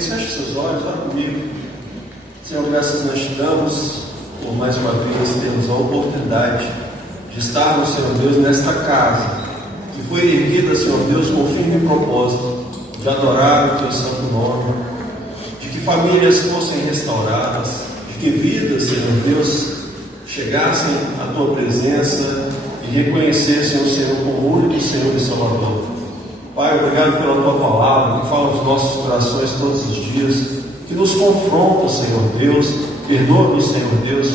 Feche os seus olhos, ora comigo. Senhor, graças nós te damos por mais uma vez termos a oportunidade de estarmos, Senhor Deus, nesta casa que foi erguida, Senhor Deus, com firme propósito de adorar o teu santo nome, de que famílias fossem restauradas, de que vidas, Senhor Deus, chegassem à tua presença e reconhecessem o Senhor como único Senhor e Salvador. Pai, obrigado pela tua palavra que fala aos nossos corações todos os dias, que nos confronta, Senhor Deus. Perdoa-nos, Senhor Deus,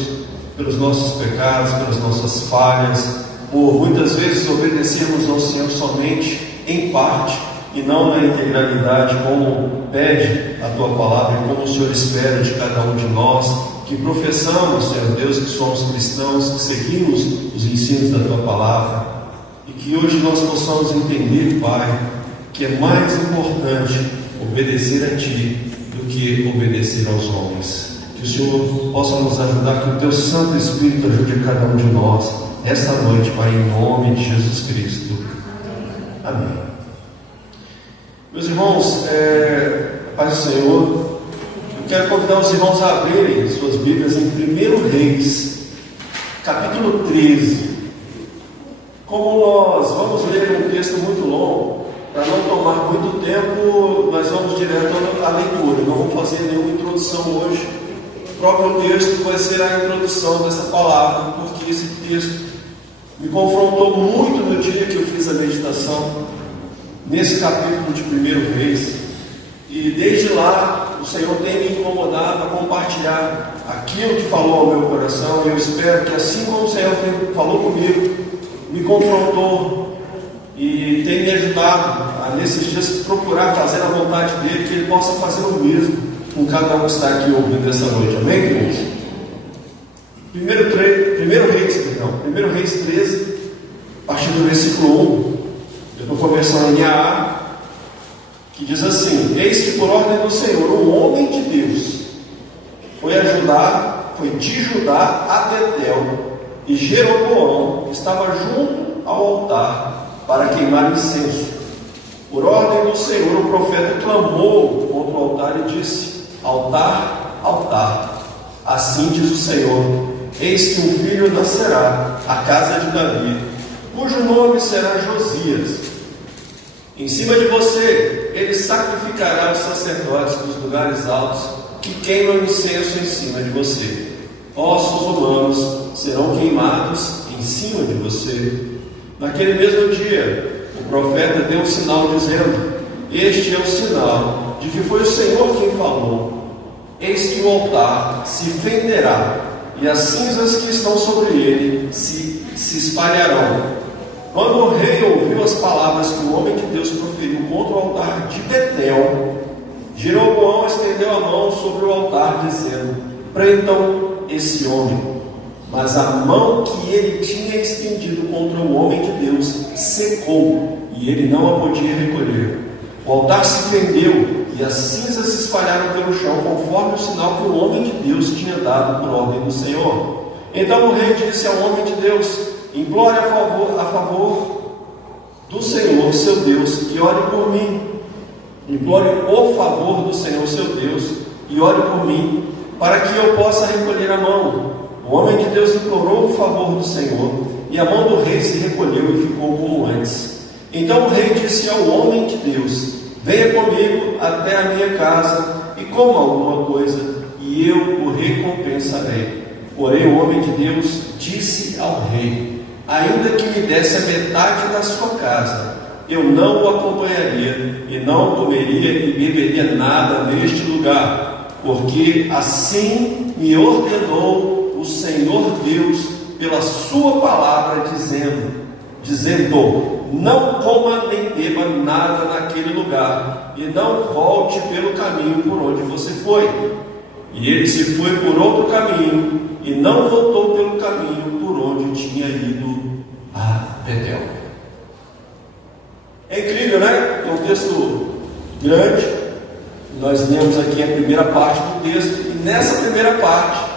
pelos nossos pecados, pelas nossas falhas, por muitas vezes obedecermos ao Senhor somente em parte e não na integralidade, como pede a tua palavra e como o Senhor espera de cada um de nós, que professamos, Senhor Deus, que somos cristãos, que seguimos os ensinos da tua palavra, e que hoje nós possamos entender, Pai, que é mais importante obedecer a Ti do que obedecer aos homens. Que o Senhor possa nos ajudar, que o Teu Santo Espírito ajude a cada um de nós esta noite, Pai, em nome de Jesus Cristo. Amém. Meus irmãos, Pai do Senhor, eu quero convidar os irmãos a abrirem suas Bíblias em 1 Reis, capítulo 13. Como nós vamos ler um texto muito longo, para não tomar muito tempo, nós vamos direto à leitura. Não vamos fazer nenhuma introdução hoje. O próprio texto vai ser a introdução dessa palavra, porque esse texto me confrontou muito no dia que eu fiz a meditação nesse capítulo de 1 Reis. E desde lá, o Senhor tem me incomodado a compartilhar aquilo que falou ao meu coração. E eu espero que, assim como o Senhor falou comigo, me confrontou e tem me ajudado a, nesses dias, procurar fazer a vontade dele, que ele possa fazer o mesmo com cada um que está aqui ouvindo essa noite. Amém, irmãos? 1 Reis 13, a partir do versículo 1, eu estou começando em AA, que diz assim: eis que por ordem do Senhor, um homem de Deus foi de Judá a Betel, e Jeroboão estava junto ao altar para queimar incenso. Por ordem do Senhor, o profeta clamou contra o altar e disse: altar, altar, assim diz o Senhor, eis que um filho nascerá à casa de Davi, cujo nome será Josias. Em cima de você, ele sacrificará os sacerdotes dos lugares altos, que queimam incenso em cima de você. Ossos humanos serão queimados em cima de você. Naquele mesmo dia, o profeta deu um sinal dizendo: este é o sinal de que foi o Senhor quem falou. Eis que o altar se fenderá, e as cinzas que estão sobre ele se espalharão. Quando o rei ouviu as palavras que o homem de Deus proferiu contra o altar de Betel, Jeroboão estendeu a mão sobre o altar, dizendo: prendam esse homem. Mas a mão que ele tinha estendido contra o homem de Deus secou, e ele não a podia recolher. O altar se fendeu, e as cinzas se espalharam pelo chão, conforme o sinal que o homem de Deus tinha dado por ordem do Senhor. Então o rei disse ao homem de Deus: implore a favor do Senhor, seu Deus, e ore por mim. Implore o favor do Senhor, seu Deus, e ore por mim, para que eu possa recolher a mão. O homem de Deus implorou o favor do Senhor, e a mão do rei se recolheu e ficou como antes. Então o rei disse ao homem de Deus: venha comigo até a minha casa e coma alguma coisa, e eu o recompensarei. Porém o homem de Deus disse ao rei: ainda que me desse a metade da sua casa, eu não o acompanharia, e não comeria e beberia nada neste lugar, porque assim me ordenou o Senhor Deus pela sua palavra, dizendo: não coma nem beba nada naquele lugar, e não volte pelo caminho por onde você foi. E ele se foi por outro caminho, e não voltou pelo caminho por onde tinha ido a Betel. É incrível, né? É um texto grande. Nós lemos aqui a primeira parte do texto, e nessa primeira parte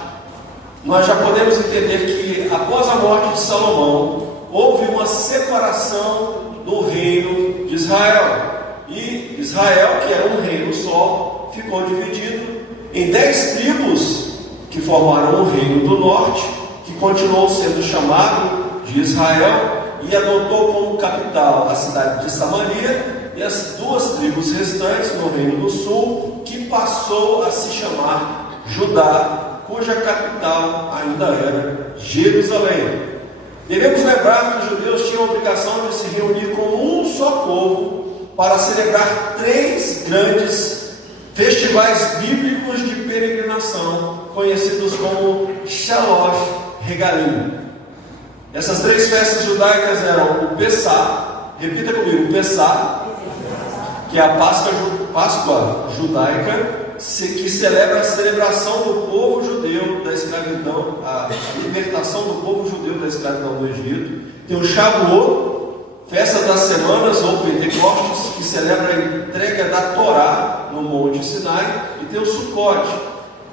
nós já podemos entender que após a morte de Salomão houve uma separação do reino de Israel. E Israel, que era um reino só, ficou dividido em 10 tribos que formaram o reino do norte, que continuou sendo chamado de Israel e adotou como capital a cidade de Samaria, e as 2 tribos restantes no reino do sul, que passou a se chamar Judá, cuja capital ainda era Jerusalém. Devemos lembrar que os judeus tinham a obrigação de se reunir como um só povo para celebrar 3 grandes festivais bíblicos de peregrinação, conhecidos como Shalosh Regalim. Essas 3 festas judaicas eram o Pessah, repita comigo, o Pessah, que é a Páscoa judaica, que celebra a celebração do povo judeu da escravidão, a libertação do povo judeu da escravidão do Egito. Tem o Shavuot, festa das semanas ou Pentecostes, que celebra a entrega da Torá no Monte Sinai. E tem o Sukkot,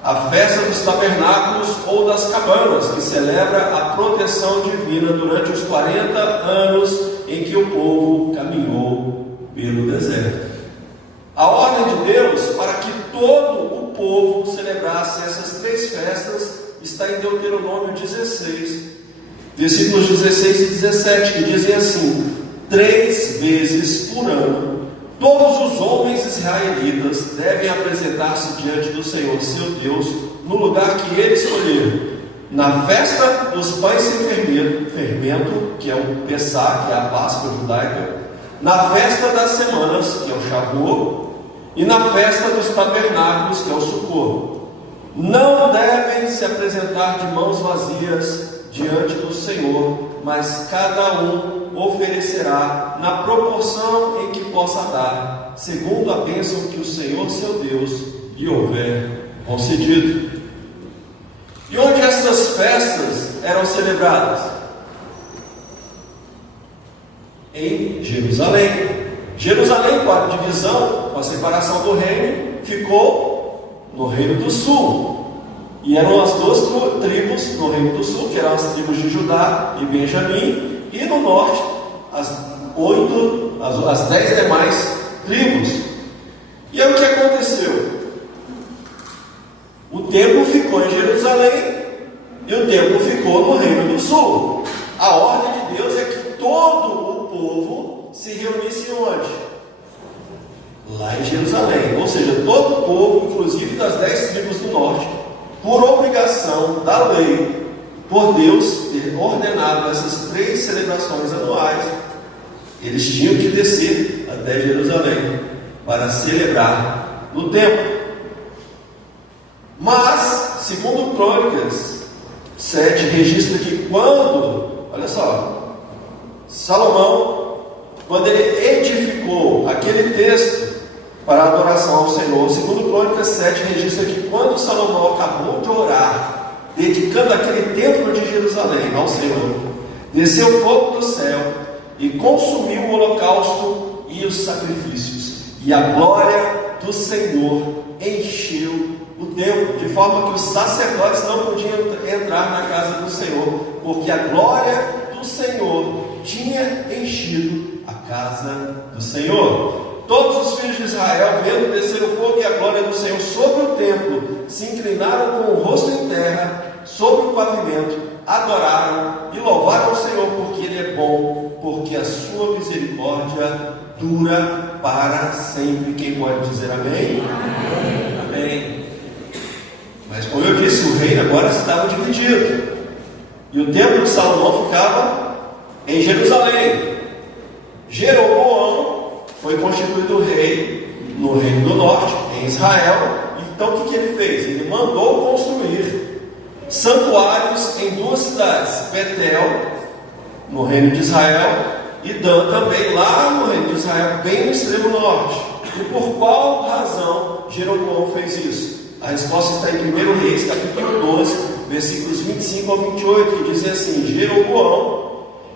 a festa dos tabernáculos ou das cabanas, que celebra a proteção divina durante os 40 anos em que o povo caminhou pelo deserto. A ordem de Deus para que todo o povo celebrasse essas 3 festas está em Deuteronômio 16, versículos 16 e 17, que dizem assim: 3 vezes por ano, todos os homens israelitas devem apresentar-se diante do Senhor, seu Deus, no lugar que ele escolher, na festa dos pães sem fermento, que é o Pessah, que é a Páscoa judaica, na festa das semanas, que é o Shavuot, e na festa dos tabernáculos, que é o Sukkot. Não devem se apresentar de mãos vazias diante do Senhor, mas cada um oferecerá na proporção em que possa dar, segundo a bênção que o Senhor seu Deus lhe houver concedido. E onde essas festas eram celebradas? Em Jerusalém. Jerusalém, com a divisão, com a separação do reino, ficou no reino do sul. E eram as 2 tribos no reino do sul, que eram as tribos de Judá e Benjamim, e no norte, as 10 demais tribos. E aí o que aconteceu? O templo ficou em Jerusalém e o templo ficou no reino do sul. A ordem de Deus é que todo o povo se reunisse onde? Lá em Jerusalém. Ou seja, todo o povo, inclusive das 10 tribos do norte, por obrigação da lei, por Deus ter ordenado essas 3 celebrações anuais, eles tinham que descer até Jerusalém para celebrar no templo. Mas, segundo Crônicas 7, registra que olha só, Salomão, quando ele edificou aquele texto para a adoração ao Senhor, segundo Crônicas 7, registra que quando Salomão acabou de orar, dedicando aquele templo de Jerusalém ao Senhor, desceu fogo do céu e consumiu o holocausto e os sacrifícios, e a glória do Senhor encheu o templo, de forma que os sacerdotes não podiam entrar na casa do Senhor, porque a glória do Senhor tinha enchido a casa do Senhor. Todos os filhos de Israel, vendo descer o fogo e a glória do Senhor sobre o templo, se inclinaram com o rosto em terra, sobre o pavimento, adoraram e louvaram o Senhor, porque Ele é bom, porque a sua misericórdia dura para sempre. Quem pode dizer amém? Amém. Amém. Mas como eu disse, o reino agora estava dividido, e o templo de Salomão ficava em Jerusalém. Jeroboão foi constituído rei no reino do norte, em Israel. Então o que ele fez? Ele mandou construir santuários em 2 cidades, Betel, no reino de Israel, e Dan também, lá no reino de Israel, bem no extremo norte. E por qual razão Jeroboão fez isso? A resposta está em 1 Reis, capítulo 12, versículos 25 ao 28, que dizem assim: Jeroboão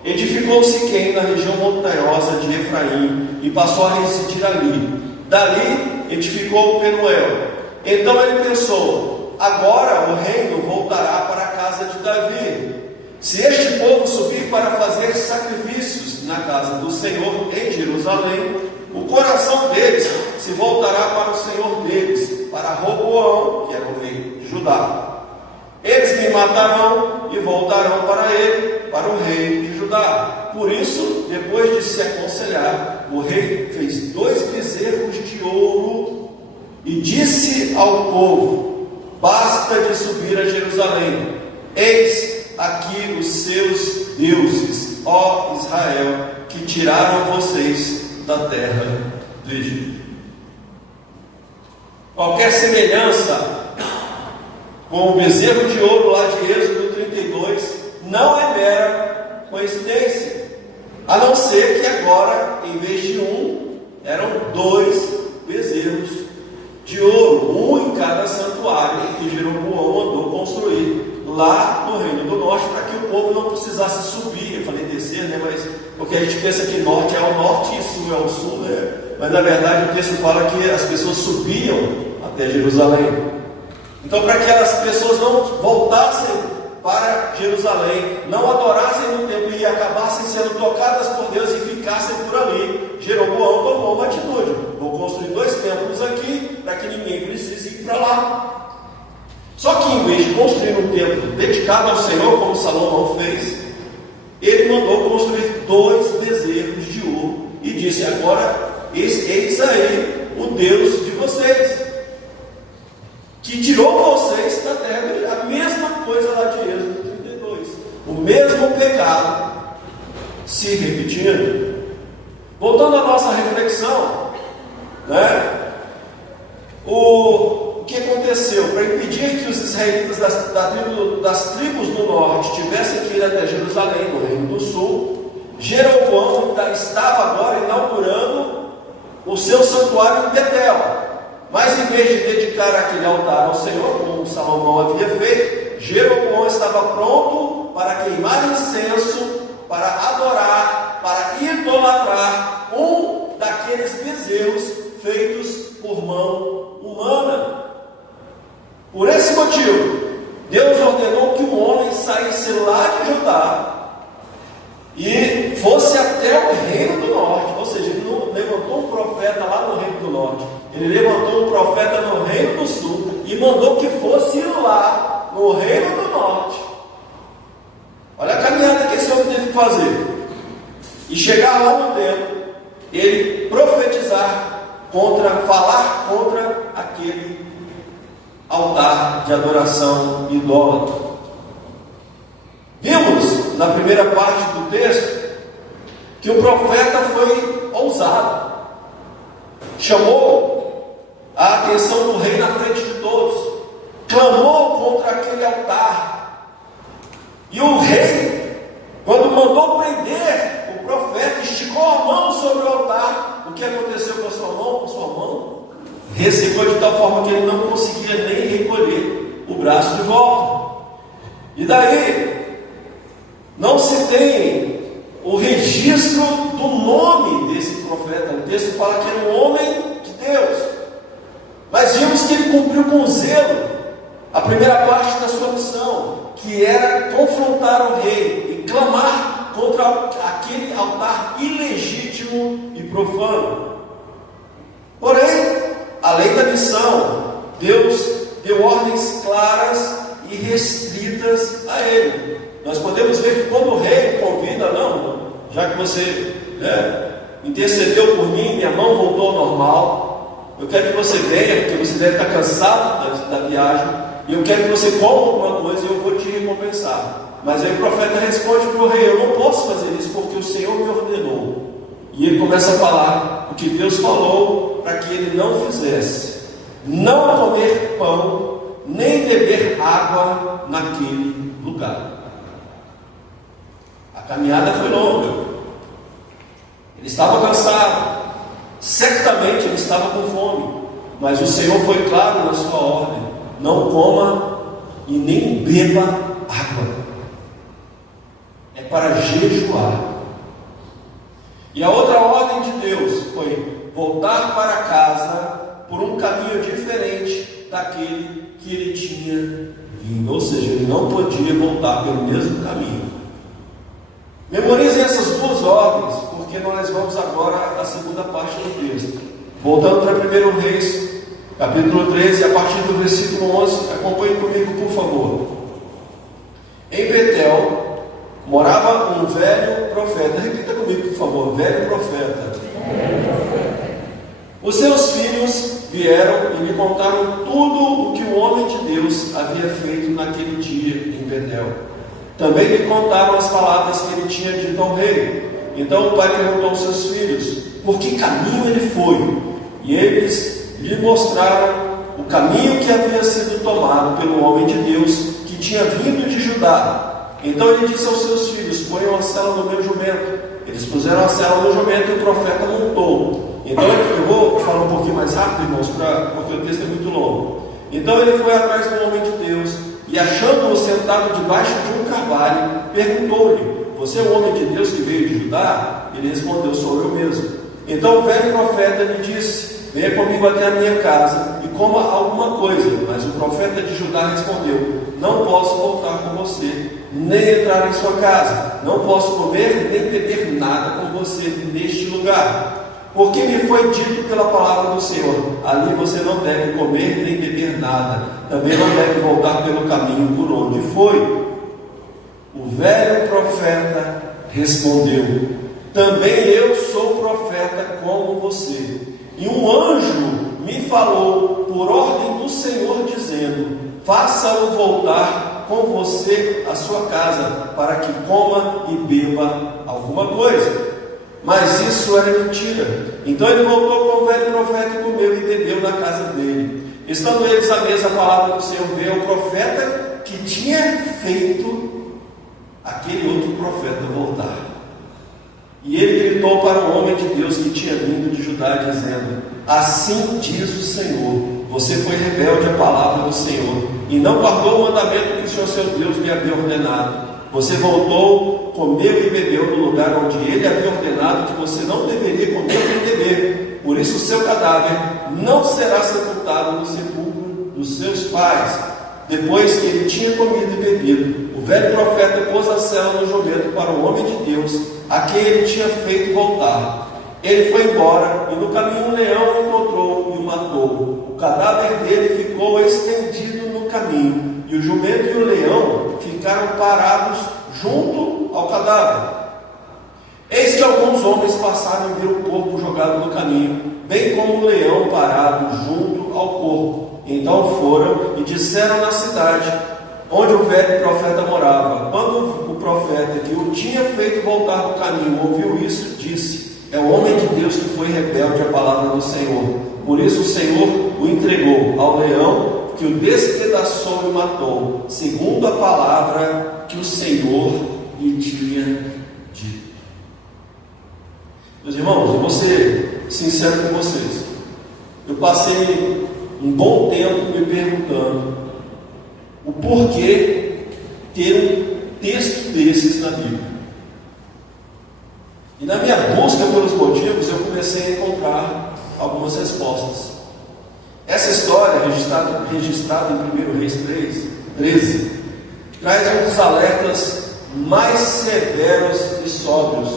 edificou Siquém na região montanhosa de Efraim e passou a residir ali. Dali edificou Penuel. Então ele pensou: agora o reino voltará para a casa de Davi. Se este povo subir para fazer sacrifícios na casa do Senhor em Jerusalém, o coração deles se voltará para o Senhor deles, para Roboão, que era o rei de Judá. Eles me matarão e voltarão para ele, para o rei de Judá. Por isso, depois de se aconselhar, o rei fez 2 bezerros de ouro e disse ao povo: basta de subir a Jerusalém, eis aqui os seus deuses, ó Israel, que tiraram vocês da terra do Egito. Qualquer semelhança com o bezerro de ouro lá de Êxodo 32 não é mera coincidência, a não ser que agora, em vez de um, eram 2 bezerros de ouro, um em cada santuário que Jeroboão mandou construir lá no Reino do Norte, para que o povo não precisasse subir. Eu falei descer, né? Mas porque a gente pensa que norte é o norte e sul é o sul, né? Mas na verdade o texto fala que as pessoas subiam até Jerusalém. Então, para que as pessoas não voltassem para Jerusalém, não adorassem no templo e acabassem sendo tocadas por Deus e ficassem por ali, Jeroboão tomou uma atitude: vou construir 2 templos aqui, para que ninguém precise ir para lá. Só que em vez de construir um templo dedicado ao Senhor, como Salomão fez, ele mandou construir 2 bezerros de ouro e disse: agora, eis aí o Deus de vocês, que tirou vocês da terra do Egito. A mesma coisa lá de Êxodo 32, o mesmo pecado se repetindo. Voltando à nossa reflexão, né? O que aconteceu? Para impedir que os israelitas das tribos do norte tivessem que ir até Jerusalém, no Reino do Sul, Jeroboão estava agora inaugurando o seu santuário em Betel. Mas em vez de dedicar aquele altar ao Senhor, como Salomão havia feito, Jeroboão estava pronto para queimar incenso, para adorar, para idolatrar um daqueles bezerros feitos por mão humana. Por esse motivo, Deus ordenou que um homem saísse lá de Judá e fosse até o Reino do Norte. Ou seja, ele não levantou um profeta lá no Reino do Norte, ele levantou um profeta no Reino do Sul e mandou que fosse lá no Reino do Norte. Olha a caminhada que esse homem teve que fazer. E chegar lá no templo, ele profetizar falar contra aquele altar de adoração idólatra. Vimos na primeira parte do texto que o profeta foi ousado, chamou a atenção do rei na frente de todos, clamou contra aquele altar, e o rei, quando mandou prender o profeta, esticou a mão sobre o altar. O que aconteceu com a sua mão? Com sua mão ressecou de tal forma que ele não conseguia nem recolher o braço de volta. E daí não se tem o registro do nome desse profeta. O texto fala que era um homem de Deus, mas vimos que ele cumpriu com zelo a primeira parte da sua missão, que era confrontar o rei e clamar contra aquele altar ilegítimo e profano. Porém, além da missão, Deus deu ordens claras e restritas a ele. Nós podemos ver que quando o rei convida, não, já que você intercedeu por mim, minha mão voltou ao normal, eu quero que você venha, porque você deve estar cansado da viagem, e eu quero que você coma alguma coisa e eu vou te recompensar. Mas aí o profeta responde para o rei: eu não posso fazer isso porque o Senhor me ordenou. E ele começa a falar o que Deus falou para que ele não fizesse: não comer pão, nem beber água naquele lugar. A caminhada foi longa, ele estava cansado, certamente ele estava com fome, mas o Senhor foi claro na sua ordem: não coma e nem beba água. É para jejuar. E a outra ordem de Deus foi voltar para casa por um caminho diferente daquele que ele tinha vindo. Ou seja, ele não podia voltar pelo mesmo caminho. Memorizem essas duas ordens, porque nós vamos agora à segunda parte do texto. Voltando para 1 Reis, capítulo 13, a partir do versículo 11, acompanhe comigo, por favor. Em Betel morava um velho profeta. Repita comigo, por favor. Velho profeta. Os seus filhos vieram e lhe contaram tudo o que o homem de Deus havia feito naquele dia em Betel. Também lhe contaram as palavras que ele tinha dito ao rei. Então o pai perguntou aos seus filhos por que caminho ele foi. E eles lhe mostraram o caminho que havia sido tomado pelo homem de Deus que tinha vindo de Judá. Então ele disse aos seus filhos: ponham a sela no meu jumento. Eles puseram a sela no jumento e o profeta montou. Então eu vou falar um pouquinho mais rápido, irmãos, porque o texto é muito longo. Então ele foi atrás do homem de Deus e, achando-o sentado debaixo de um carvalho, perguntou-lhe: você é o homem de Deus que veio de Judá? Ele respondeu: sou eu mesmo. Então o velho profeta lhe disse: venha comigo até a minha casa e coma alguma coisa. Mas o profeta de Judá respondeu: não posso voltar com você, nem entrar em sua casa. Não posso comer nem beber nada com você neste lugar. Porque me foi dito pela palavra do Senhor: ali você não deve comer nem beber nada. Também não deve voltar pelo caminho por onde foi. O velho profeta respondeu: também eu sou profeta como você. E um anjo me falou por ordem do Senhor, dizendo: faça-o voltar com você à sua casa, para que coma e beba alguma coisa. Mas isso era mentira. Então ele voltou com o velho profeta e comeu e bebeu na casa dele. Estando eles à mesa, a palavra do Senhor veio ao profeta que tinha feito aquele outro profeta voltar. E ele gritou para o homem de Deus que tinha vindo de Judá, dizendo: assim diz o Senhor, você foi rebelde à palavra do Senhor e não guardou o mandamento que o Senhor seu Deus lhe havia ordenado. Você voltou, comeu e bebeu no lugar onde ele havia ordenado que você não deveria comer nem beber. Por isso o seu cadáver não será sepultado no sepulcro dos seus pais. Depois que ele tinha comido e bebido, o velho profeta pôs a sela no jumento para o homem de Deus, a quem ele tinha feito voltar. Ele foi embora e no caminho um leão o encontrou e o matou. O cadáver dele ficou estendido no caminho, e o jumento e o leão ficaram parados junto ao cadáver. Eis que alguns homens passaram e viram o corpo jogado no caminho, bem como o leão parado junto ao corpo. Então foram e disseram na cidade onde o velho profeta morava. Quando o profeta que o tinha feito voltar do caminho ouviu isso, disse: é o homem de Deus que foi rebelde à palavra do Senhor. Por isso o Senhor o entregou ao leão, que o despedaçou e matou, segundo a palavra que o Senhor lhe tinha dito. Meus irmãos, eu vou ser sincero com vocês. Eu passei um bom tempo me perguntando o porquê ter um texto desses na Bíblia. E na minha busca pelos motivos, eu comecei a encontrar algumas respostas. Essa história, registrada em 1 Reis 13, traz um dos alertas mais severos e sóbrios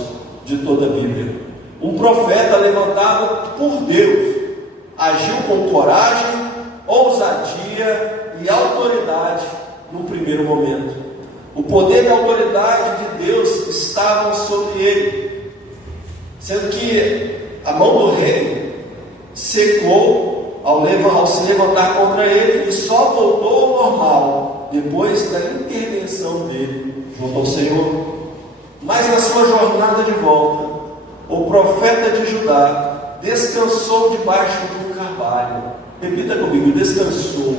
de toda a Bíblia. Um profeta levantado por Deus agiu com coragem, ousadia e autoridade no primeiro momento. O poder e a autoridade de Deus estavam sobre ele, sendo que a mão do rei secou ao se levantar contra ele, e só voltou ao normal depois da intervenção dele junto ao Senhor. Mas na sua jornada de volta, o profeta de Judá descansou debaixo de um carvalho. Repita comigo: descansou,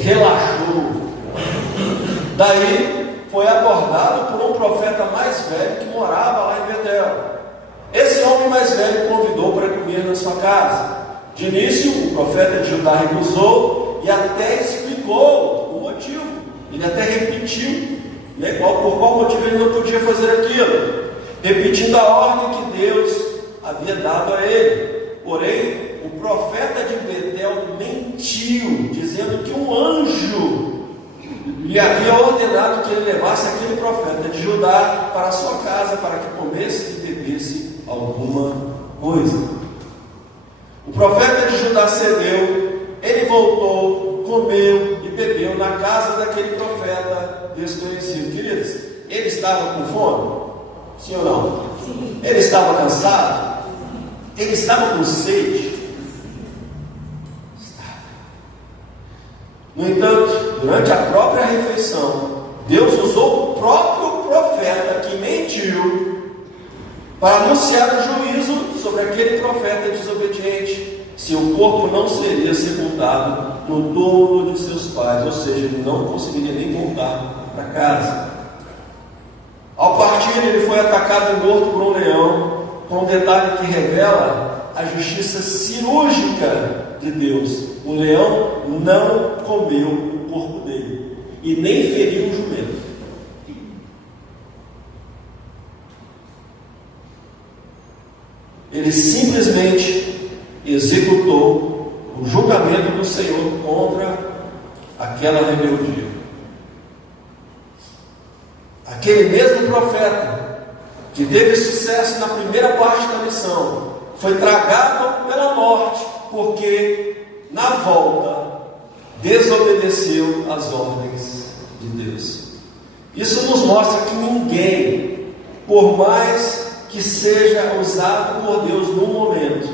relaxou. Daí foi abordado por um profeta mais velho que morava lá em Betel. Esse homem mais velho convidou para comer na sua casa. De início, o profeta de Judá recusou e até explicou o motivo. Ele até repetiu, por qual motivo ele não podia fazer aquilo, repetindo a ordem que Deus havia dado a ele. Porém, o profeta de Betel mentiu, dizendo que um anjo lhe havia ordenado que ele levasse aquele profeta de Judá para a sua casa, para que comesse e bebesse alguma coisa. O profeta de Judá cedeu, ele voltou, comeu e bebeu na casa daquele profeta desconhecido. Queridos, ele estava com fome? Sim ou não? Sim. Ele estava cansado? Ele estava com sede? No entanto, durante a própria refeição, Deus usou o próprio profeta que mentiu para anunciar o juízo sobre aquele profeta desobediente. Seu corpo não seria sepultado no túmulo de seus pais, ou seja, ele não conseguiria nem voltar para casa. Ao partir, ele foi atacado e morto por um leão, com um detalhe que revela a justiça cirúrgica de Deus. O leão não comeu o corpo dele e nem feriu o jumento. Ele simplesmente executou o julgamento do Senhor contra aquela rebeldia. Aquele mesmo profeta que teve sucesso na primeira parte da missão foi tragado pela morte, porque na volta desobedeceu às ordens de Deus. Isso nos mostra que ninguém, por mais que seja usado por Deus no momento,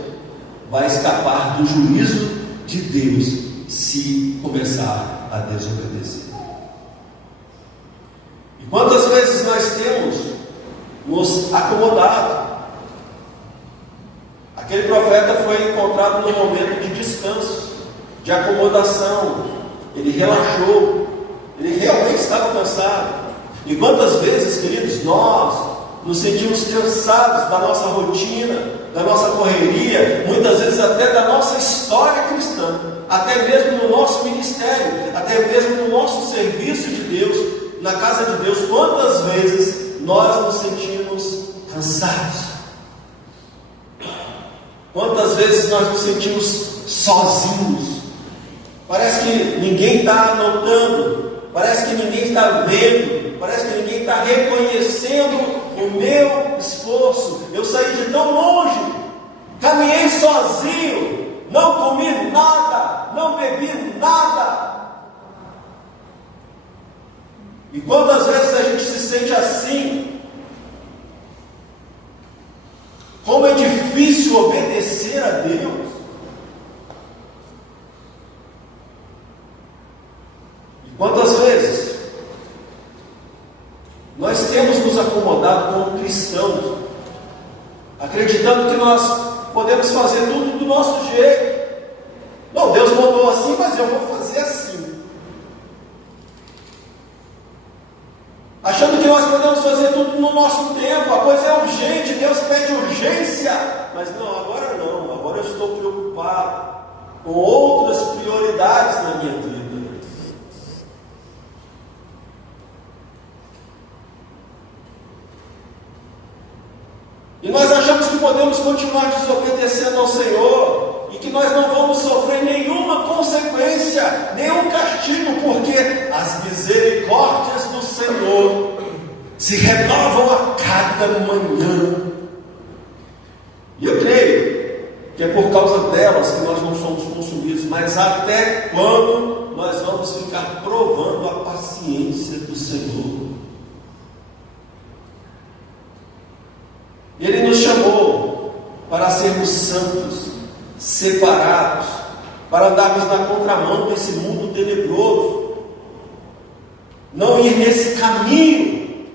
vai escapar do juízo de Deus se começar a desobedecer. E quantas vezes nós temos nos acomodado? Aquele profeta foi encontrado num momento de descanso, de acomodação. Ele relaxou, ele realmente estava cansado. E quantas vezes, queridos, nós nos sentimos cansados da nossa rotina, da nossa correria, muitas vezes até da nossa história cristã, até mesmo no nosso ministério, até mesmo no nosso serviço de Deus, na casa de Deus. Quantas vezes nós nos sentimos cansados? Quantas vezes nós nos sentimos sozinhos? Parece que ninguém está notando, parece que ninguém está vendo, parece que ninguém está reconhecendo o meu esforço. Eu saí de tão longe, caminhei sozinho, não comi nada, não bebi nada. E quantas vezes a gente se sente assim? Como é difícil obedecer a Deus. E quantas vezes nós temos nos acomodado como cristãos, acreditando que nós podemos fazer tudo do nosso jeito. Não, Deus mandou assim, mas eu vou fazer assim. Achando que nós podemos fazer tudo no nosso tempo, a coisa é urgente, Deus pede urgência. Mas não, agora eu estou preocupado com outras prioridades na minha vida. E nós achamos que podemos continuar desobedecendo ao Senhor e que nós não vamos sofrer nenhuma consequência, nenhum castigo, porque as misericórdias do Senhor se renovam a cada manhã. E eu creio que é por causa delas que nós não somos consumidos. Mas até quando nós vamos ficar provando a paciência do Senhor? Ele nos chamou para sermos santos, separados, para andarmos na contramão desse mundo tenebroso, não ir nesse caminho.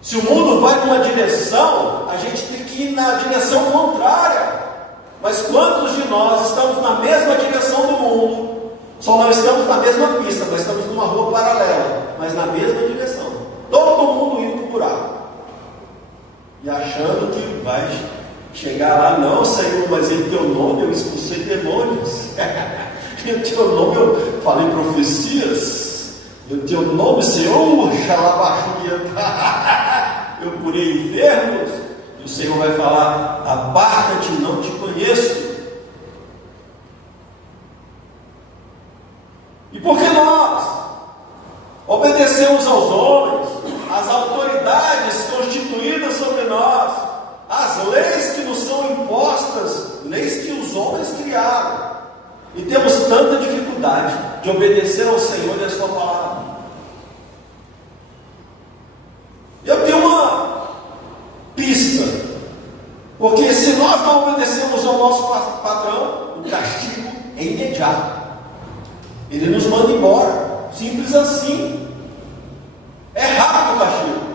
Se o mundo vai numa direção, a gente tem que ir na direção contrária. Mas quantos de nós estamos na mesma direção do mundo, só não estamos na mesma pista, mas estamos numa rua paralela, mas na mesma direção, todo mundo indo para o buraco, e achando que vai chegar lá? Não, Senhor, mas em teu nome eu expulsei demônios, em teu nome eu falei profecias, em teu nome, Senhor, eu curei enfermos. E o Senhor vai falar: aparta-te, não te conheço. E por que nós de obedecer ao Senhor e à sua palavra. Eu tenho uma pista, porque se nós não obedecemos ao nosso patrão, o castigo é imediato. Ele nos manda embora, simples assim. É rápido o castigo.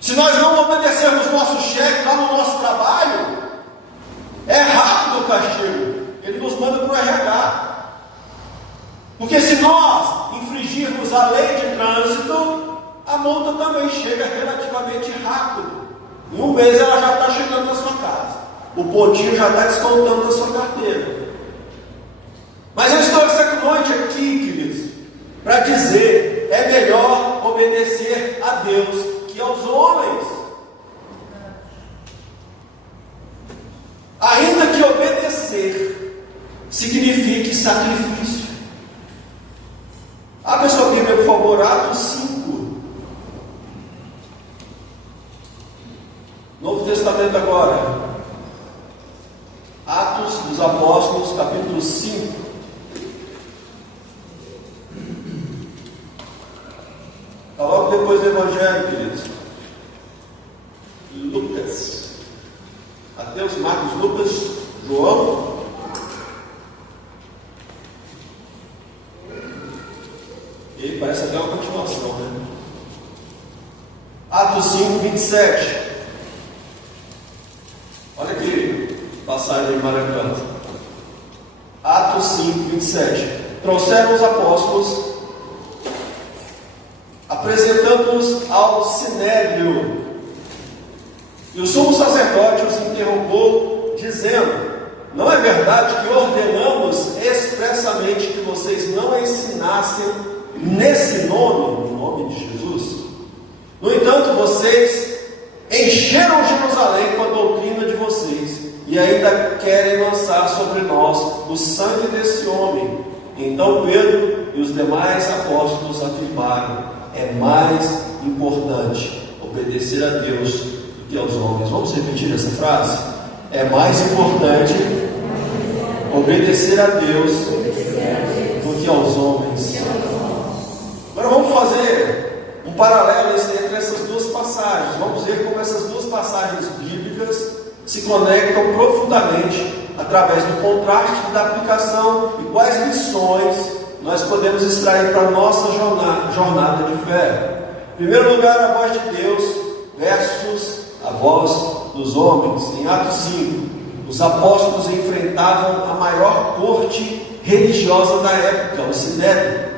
Se nós não obedecermos nosso chefe lá no nosso trabalho, é rápido o castigo. Ele nos manda para o RH. Porque se nós infringirmos a lei de trânsito, a multa também chega relativamente rápido. Em um mês ela já está chegando na sua casa. O pontinho já está descontando da sua carteira. Mas eu estou essa noite aqui, queridos, para dizer: é melhor obedecer a Deus que aos homens. Ainda que obedecer signifique sacrifício. Abra sua Bíblia, por favor, Atos 5. Novo Testamento agora. Atos dos Apóstolos, capítulo 5. Está logo depois do Evangelho, queridos. Lucas. Mateus, Marcos, Lucas, João. E parece até uma continuação, né? Atos 5, 27. Olha aqui, passagem marcante. Atos 5, 27. Trouxeram os apóstolos, apresentando-os ao Sinédrio. E o sumo sacerdote os interrogou, dizendo: não é verdade que ordenamos expressamente que vocês não ensinassem nesse nome, no nome de Jesus? No entanto, vocês encheram Jerusalém com a doutrina de vocês, e ainda querem lançar sobre nós o sangue desse homem. Então Pedro e os demais apóstolos afirmaram: é mais importante obedecer a Deus do que aos homens. Vamos repetir essa frase? É mais importante obedecer a Deus do que aos homens. Agora vamos fazer um paralelo entre essas duas passagens. Vamos ver como essas duas passagens bíblicas se conectam profundamente através do contraste da aplicação e quais lições nós podemos extrair para a nossa jornada de fé. Em primeiro lugar, a voz de Deus versus a voz dos homens. Em Atos 5, os apóstolos enfrentavam a maior corte religiosa da época, o Sinédrio,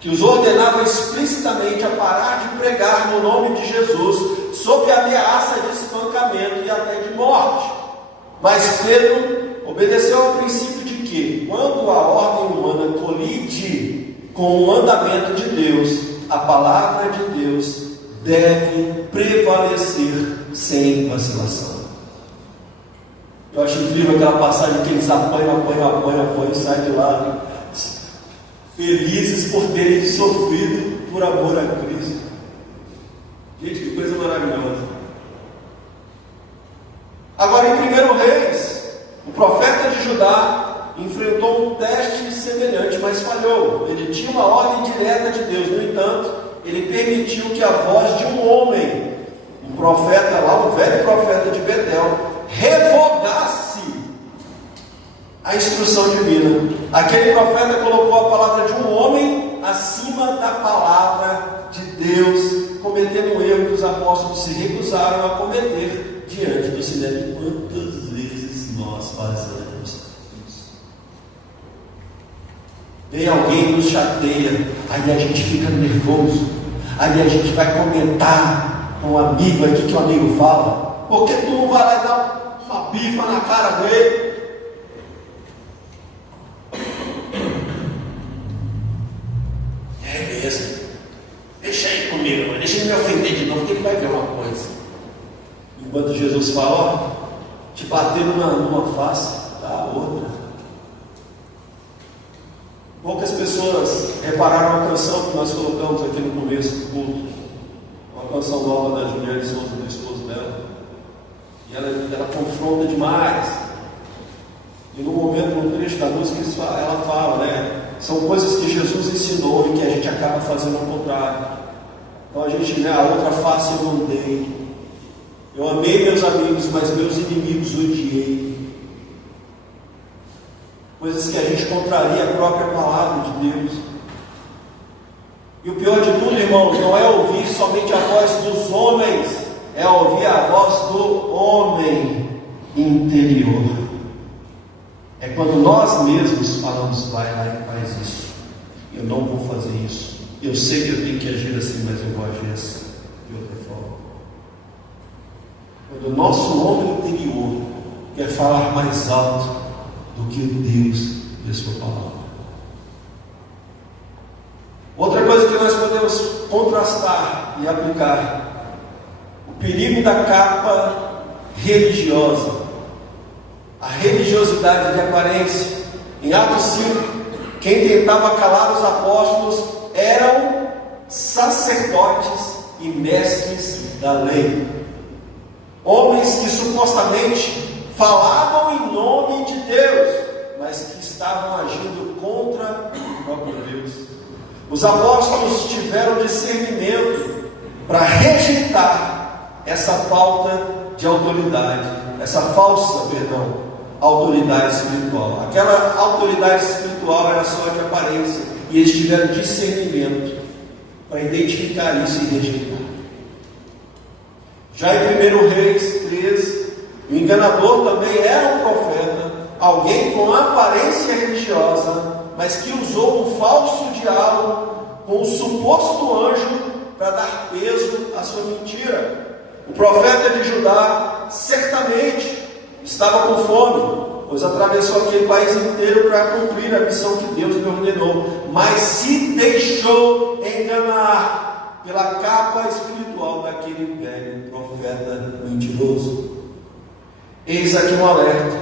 que os ordenava explicitamente a parar de pregar no nome de Jesus, sob ameaça de espancamento e até de morte. Mas Pedro obedeceu ao princípio de que, quando a ordem humana colide com o mandamento de Deus, a palavra de Deus deve prevalecer sem vacilação. Eu acho incrível aquela passagem que eles apanham e saem de lá felizes por terem sofrido por amor a Cristo. Gente, que coisa maravilhosa. Agora, em 1 Reis, o profeta de Judá enfrentou um teste semelhante, mas falhou. Ele tinha uma ordem direta de Deus. No entanto, ele permitiu que a voz de um homem, um profeta lá, um velho profeta de Betel, revogasse a instrução divina. Aquele profeta colocou a palavra de um homem acima da palavra de Deus, cometendo um erro que os apóstolos se recusaram a cometer diante do Sinédrio. Quantas vezes nós fazemos isso? Vem alguém e nos chateia, aí a gente fica nervoso, aí a gente vai comentar com um amigo aqui que o amigo fala: por que tu não vai lá e dar uma bifa na cara dele? É mesmo, deixa ele comigo, deixa ele me ofender de novo, que ele vai ver uma coisa. Enquanto Jesus fala: ó, te bater numa face, dá a outra. Poucas pessoas repararam a canção que nós colocamos aqui no começo do culto, uma canção nova da Juliana Souza, do esposo dela, e ela confronta demais. E no momento, no trecho da música, ela fala, né? São coisas que Jesus ensinou e que a gente acaba fazendo ao contrário. Então a gente, né? A outra face eu não dei. Eu amei meus amigos, mas meus inimigos odiei. Coisas que a gente contraria a própria palavra de Deus. E o pior de tudo, irmãos, não é ouvir somente a voz dos homens, é ouvir a voz do homem interior. É quando nós mesmos falamos, vai lá e faz isso. Eu não vou fazer isso. Eu sei que eu tenho que agir assim, mas eu vou agir assim, de outra forma. Quando o nosso homem interior quer falar mais alto do que Deus e a sua palavra. Outra coisa que nós podemos contrastar e aplicar: o perigo da capa religiosa, a religiosidade de aparência. Em Atos 5, quem tentava calar os apóstolos eram sacerdotes e mestres da lei, homens que supostamente falavam em nome de Deus, mas que estavam agindo contra o próprio Deus. Os apóstolos tiveram discernimento para rejeitar essa falta de autoridade, essa falsa, autoridade espiritual. Aquela autoridade espiritual era só de aparência, e eles tiveram discernimento para identificar isso e rejeitar. Já em 1 Reis 13, o enganador também era um profeta, alguém com aparência religiosa, mas que usou um falso diálogo com um suposto anjo para dar peso à sua mentira. O profeta de Judá certamente estava com fome, pois atravessou aquele país inteiro para cumprir a missão que Deus lhe ordenou, mas se deixou enganar pela capa espiritual daquele velho profeta mentiroso. Eis aqui um alerta: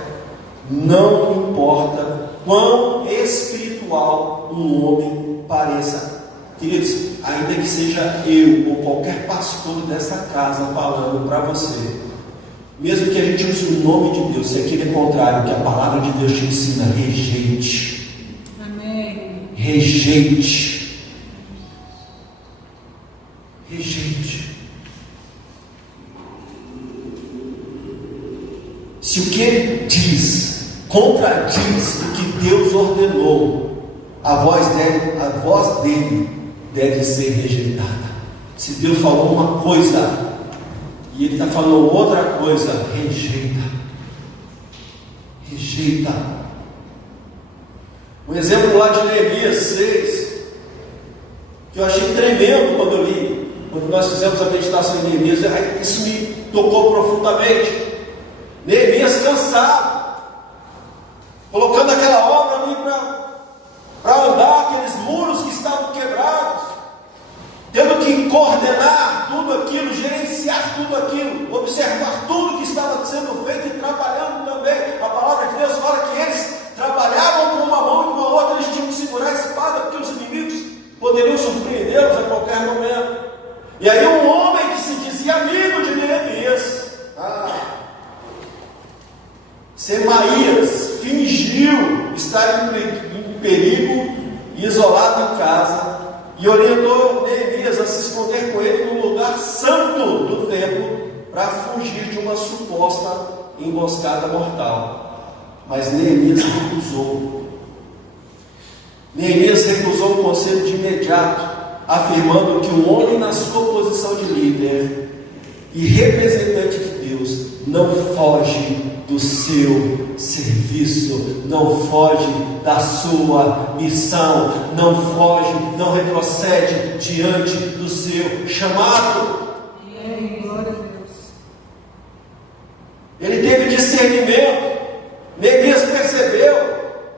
não importa quão espiritual um homem pareça. Queridos, ainda que seja eu ou qualquer pastor dessa casa falando para você, mesmo que a gente use o nome de Deus, se aquilo é contrário que a palavra de Deus te ensina, rejeite. Amém. Rejeite. Rejeite. Se o que ele diz contradiz o que Deus ordenou, a voz dele deve ser rejeitada. Se Deus falou uma coisa e ele está falando outra coisa, rejeita. Rejeita. Um exemplo lá de Neemias 6, que eu achei tremendo quando eu li, quando nós fizemos a meditação em Neemias, isso me tocou profundamente. Neemias cansado, colocando aquela obra ali para andar, aqueles muros que estavam quebrados, tendo que coordenar tudo aquilo, gerenciar tudo aquilo, observar tudo que estava sendo feito e trabalhando também. A palavra de Deus fala que eles trabalhavam com uma mão e com a outra eles tinham que segurar a espada, porque os inimigos poderiam surpreendê-los a qualquer momento. E aí um homem que se dizia amigo de Neemias, Semaías, fingiu estar em perigo e isolado em casa, e orientou Neemias a se esconder com ele no lugar santo do templo, para fugir de uma suposta emboscada mortal. Mas Neemias recusou. Neemias recusou o conselho de imediato, afirmando que o homem na sua posição de líder e representante de Deus não foge do seu serviço, não foge da sua missão, não foge, não retrocede diante do seu chamado. Glória a Deus. Ele teve discernimento. Neemias percebeu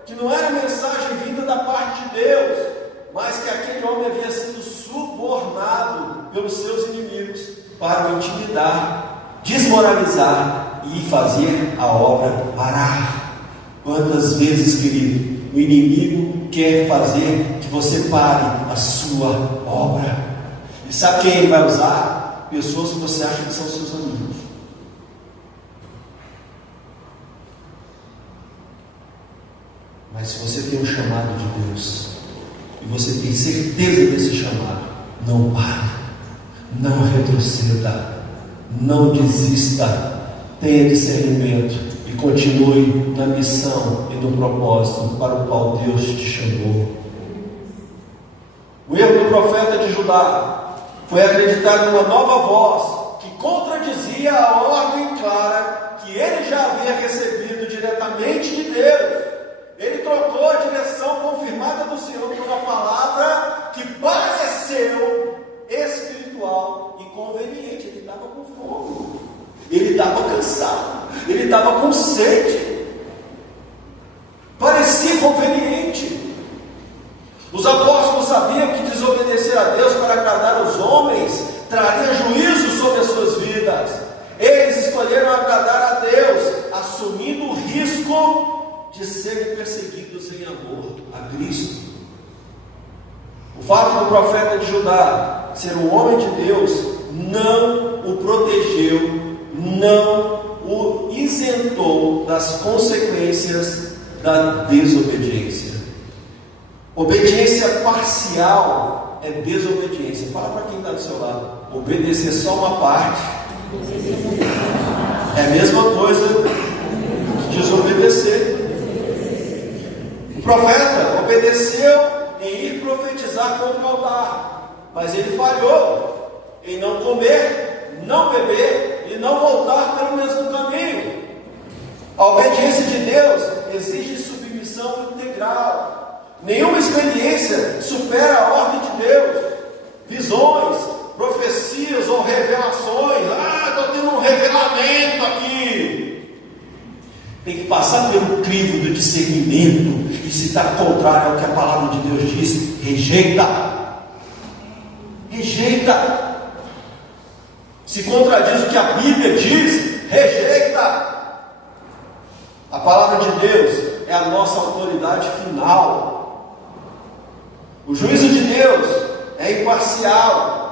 que não era mensagem vinda da parte de Deus, mas que aquele homem havia sido subornado pelos seus inimigos para o intimidar, desmoralizar e fazer a obra parar. Quantas vezes, querido, o inimigo quer fazer que você pare a sua obra? E sabe quem ele vai usar? Pessoas que você acha que são seus amigos. Mas se você tem um chamado de Deus, e você tem certeza desse chamado, não pare, não retroceda, não desista, tenha discernimento e continue na missão e no propósito para o qual Deus te chamou. O erro do profeta de Judá foi acreditar numa nova voz que contradizia a ordem clara que ele já havia recebido diretamente de Deus. Ele trocou a direção confirmada do Senhor por uma palavra que pareceu espiritual e conveniente. Ele estava com fome, ele estava cansado, ele estava com sede. Parecia conveniente. Os apóstolos sabiam que desobedecer a Deus para agradar os homens traria juízo sobre as suas vidas. Eles escolheram agradar a Deus, assumindo o risco de serem perseguidos em amor a Cristo. O fato do profeta de Judá ser um homem de Deus não o protegeu, não o isentou das consequências da desobediência. Obediência parcial é desobediência. Fala para quem está do seu lado. Obedecer só uma parte é a mesma coisa que desobedecer. O profeta obedeceu em ir profetizar contra o altar, mas ele falhou em não comer, não beber e não voltar pelo mesmo caminho. A obediência de Deus exige submissão integral. Nenhuma experiência supera a ordem de Deus. Visões, profecias ou revelações. Estou tendo um revelamento aqui. Tem que passar pelo crivo do discernimento. E se está contrário ao que a palavra de Deus diz, rejeita. Rejeita. Se contradiz o que a Bíblia diz, rejeita. A palavra de Deus é a nossa autoridade final. O juízo de Deus é imparcial.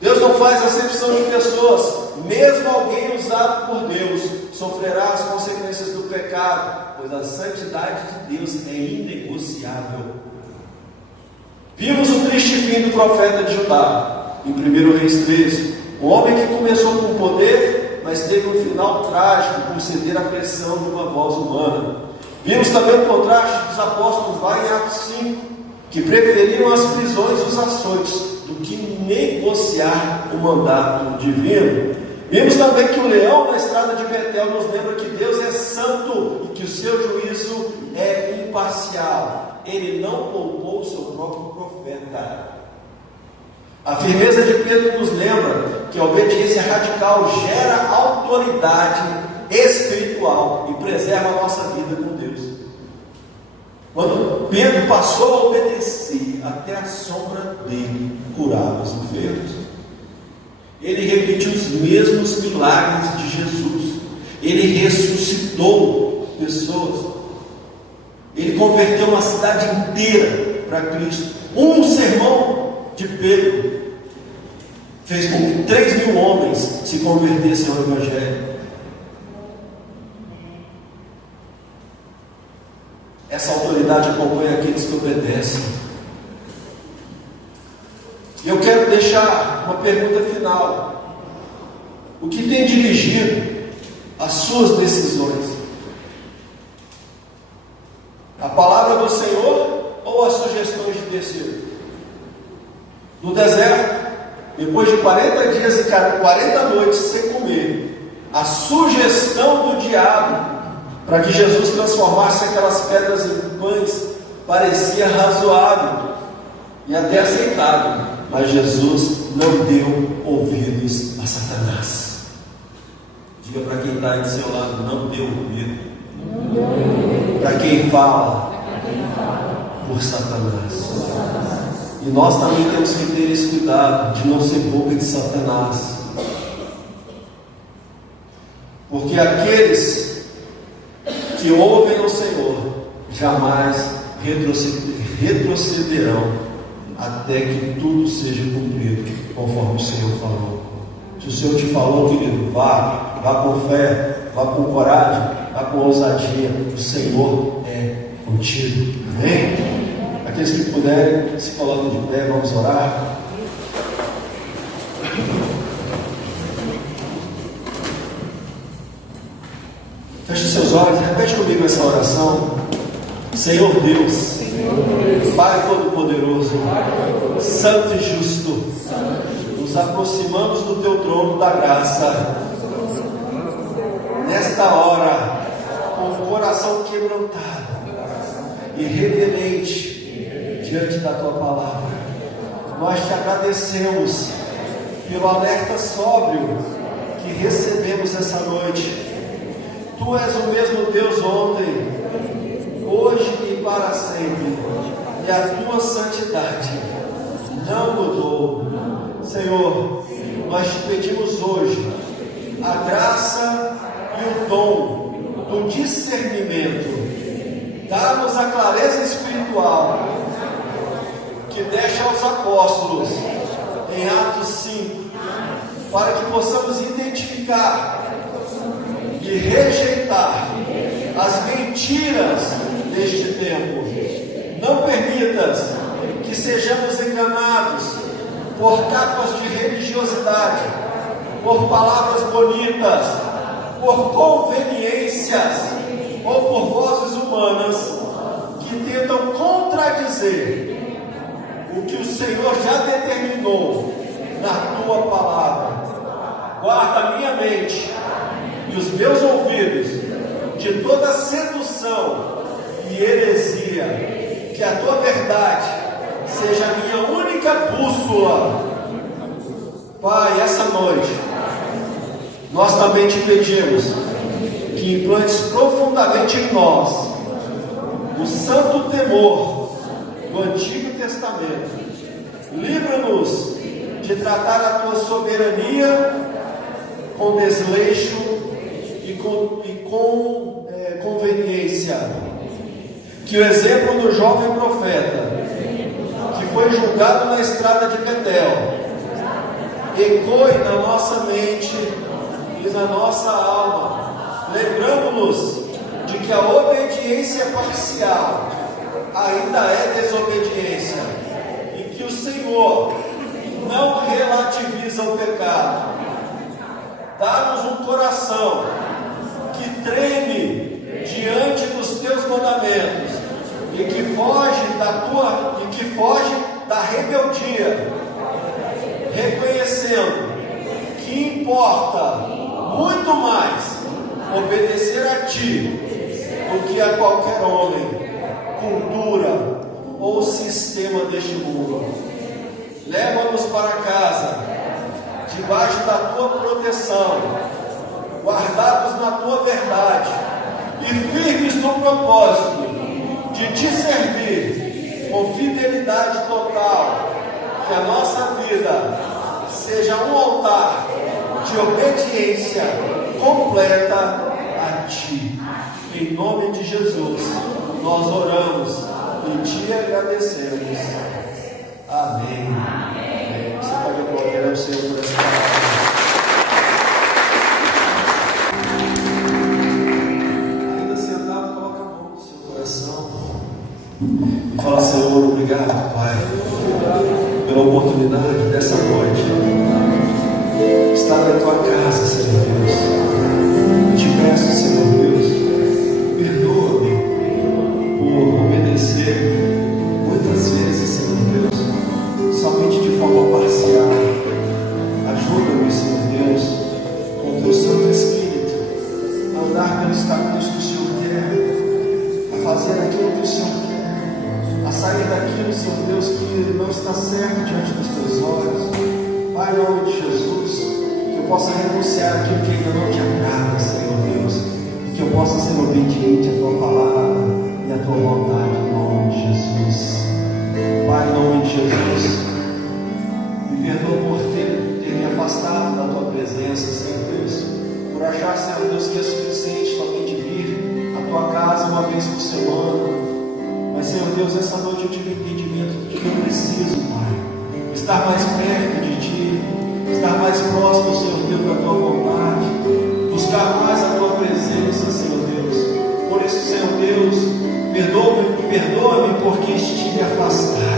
Deus não faz acepção de pessoas. Mesmo alguém usado por Deus sofrerá as consequências do pecado, pois a santidade de Deus é inegociável. Vimos o triste fim do profeta de Judá em 1 Reis 13. Um homem que começou com poder, mas teve um final trágico por ceder à pressão de uma voz humana. Vimos também o contraste dos apóstolos lá em Atos 5, que preferiram as prisões e os açoites do que negociar o mandato divino. Vimos também que o leão na estrada de Betel nos lembra que Deus é santo e que o seu juízo é imparcial. Ele não poupou o seu próprio profeta. A firmeza de Pedro nos lembra que a obediência radical gera autoridade espiritual e preserva a nossa vida com Deus. Quando Pedro passou a obedecer, até a sombra dele curava os enfermos. Ele repetiu os mesmos milagres de Jesus. Ele ressuscitou pessoas. Ele converteu uma cidade inteira para Cristo. Um sermão de Pedro fez com que 3.000 homens se convertessem ao Evangelho. Essa autoridade acompanha aqueles que obedecem. Eu quero deixar uma pergunta final. O que tem dirigido as suas decisões? A palavra do Senhor ou as sugestões de terceiro? No deserto, depois de 40 dias e 40 noites sem comer, a sugestão do diabo para que Jesus transformasse aquelas pedras em pães parecia razoável e até aceitável, mas Jesus não deu ouvidos a Satanás. Diga para quem está aí do seu lado: não deu ouvido. Para quem fala por Satanás. E nós também temos que ter esse cuidado de não ser boca de Satanás, porque aqueles que ouvem ao Senhor jamais retrocederão até que tudo seja cumprido conforme o Senhor falou. Se o Senhor te falou, querido, vá com fé, vá com coragem, vá com ousadia. O Senhor é contigo. Amém? Aqueles que puderem, se coloquem de pé, vamos orar. Feche seus olhos, repete comigo essa oração. Senhor Deus, Pai Todo-Poderoso, Santo e Justo, nos aproximamos do Teu trono da graça, nesta hora, com o coração quebrantado e reverente diante da Tua palavra. Nós te agradecemos pelo alerta sóbrio que recebemos essa noite. Tu és o mesmo Deus ontem, hoje e para sempre, e a Tua santidade não mudou. Senhor, nós te pedimos hoje a graça e o dom do discernimento. Dá-nos a clareza espiritual que deixa aos apóstolos em Atos 5, para que possamos identificar e rejeitar as mentiras deste tempo. Não permitas que sejamos enganados por capas de religiosidade, por palavras bonitas, por conveniências ou por vozes humanas que tentam contradizer o que o Senhor já determinou na Tua palavra. Guarda a minha mente e os meus ouvidos de toda sedução e heresia. Que a Tua verdade seja a minha única bússola. Pai, essa noite nós também te pedimos que implantes profundamente em nós o santo temor do Antigo Testamento. Livra-nos de tratar a Tua soberania com desleixo e com conveniência. Que o exemplo do jovem profeta que foi julgado na estrada de Betel ecoe na nossa mente e na nossa alma, lembrando-nos de que a obediência parcial ainda é desobediência e que o Senhor não relativiza o pecado. Dá-nos um coração que treme diante dos Teus mandamentos e que foge da rebeldia, reconhecendo que importa muito mais obedecer a Ti do que a qualquer homem, cultura ou sistema deste mundo. Leva-nos para casa, debaixo da Tua proteção, guardados na Tua verdade e firmes no propósito de Te servir com fidelidade total. Que a nossa vida seja um altar de obediência completa a Ti. Em nome de Jesus, nós oramos e Te agradecemos. Amém. Amém. Você pode aplaudir ao Senhor por essa palavra. Ainda sentado, coloca a mão no seu coração e fala: Senhor, obrigado, Pai, pela oportunidade dessa noite estar na Tua casa, Senhor Deus. Te peço, Senhor Deus, perdoa-me por obedecer muitas vezes, Senhor Deus, somente de forma parcial. Ajuda-me, Senhor Deus, com o Teu Santo Espírito, a andar pelos caminhos que o Senhor quer, a fazer aquilo que o Senhor quer, a sair daquilo, Senhor Deus, que não está certo diante dos Teus olhos. Pai, em nome de Jesus, que eu possa renunciar aquilo que ainda não Te agrada, Senhor Deus, que eu possa ser obediente à Tua palavra e à Tua vontade, em nome de Jesus. Pai, em nome de Jesus, me perdoa por ter me afastado da Tua presença, Senhor Deus, por achar, Senhor Deus, que é suficiente somente vir à Tua casa uma vez por semana. Mas, Senhor Deus, essa noite eu tive entendimento de que eu preciso, Pai, estar mais perto de Ti, estar mais próximo, Senhor Deus, da Tua vontade, buscar mais a Tua presença, Senhor Deus. Por isso, Senhor Deus, perdoa o perdoa-me porque estive afastado.